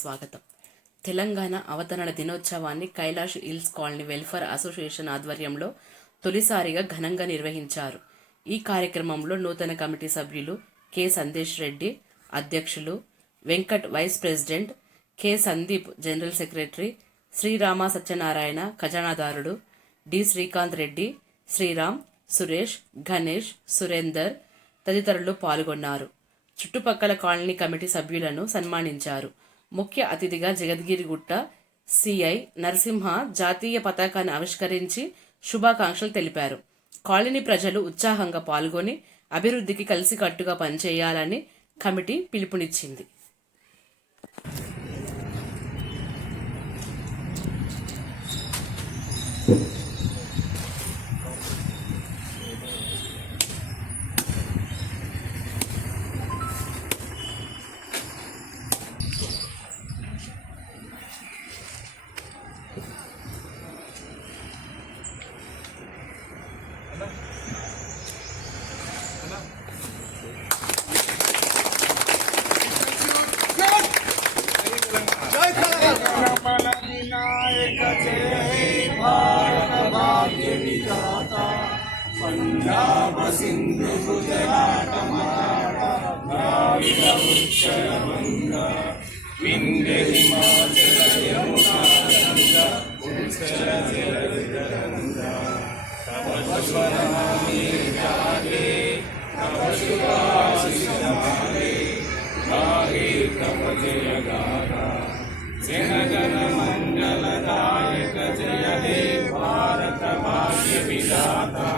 స్వాగతం. తెలంగాణ అవతరణ దినోత్సవాన్ని Kailash hills colony welfare association ఆధ్వర్యంలో తొలిసారిగా ఘనంగా నిర్వహించారు. ఈ కార్యక్రమంలో నూతన కమిటీ సభ్యులు కె సందేశ్ రెడ్డి అధ్యక్షులు, Venkat vice president, K Sandeep general secretary, Srirama Satyanarayana ఖజానాదారుడు, డి శ్రీకాంత్ రెడ్డి, శ్రీరామ్, సురేష్, గణేష్, సురేందర్ తదితరులు పాల్గొన్నారు. చుట్టుపక్కల కాలనీ కమిటీ సభ్యులను సన్మానించారు. ముఖ్య అతిథిగా జగద్గిరిగుట్ట సిఐ నరసింహ జాతీయ పతాకాన్ని ఆవిష్కరించి శుభాకాంక్షలు తెలిపారు. కాలనీ ప్రజలు ఉత్సాహంగా పాల్గొని అభివృద్ధికి కలిసికట్టుగా పనిచేయాలని కమిటీ పిలుపునిచ్చింది. पंजाब सिंधु गुजरात मराठा द्राविड उत्कल बंगा विंध्य हिमाचल यमुना गंगा उत्कल जलधि गंगा तव स्वर नामे जागे तव सुभाषित मागे गाहे तव जय गाथा जनगण मंगलदायक जय हे भारत भाग्य विधाता।